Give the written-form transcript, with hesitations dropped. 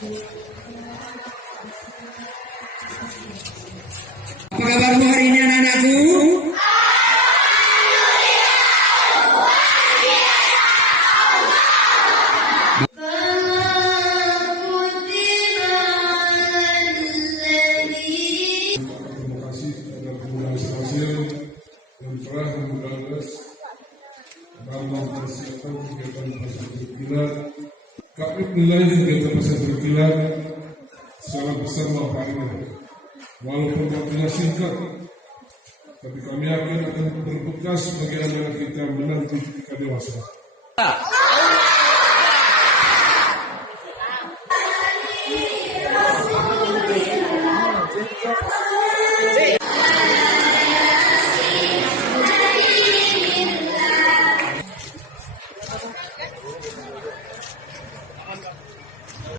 Apa kabarmu hari ini anak-anakku? Terima kasih kepada pemuda Asir-asir yang telah menggagas dalam mempersiapkan kegiatan Pesantren Kilat. Kami menilai kegiatan Pesantren Kilat secara besar manfaatnya. Walaupun waktunya singkat, tapi kami yakin akan berbekas bagi anak-anak kita menanti ketika dewasa.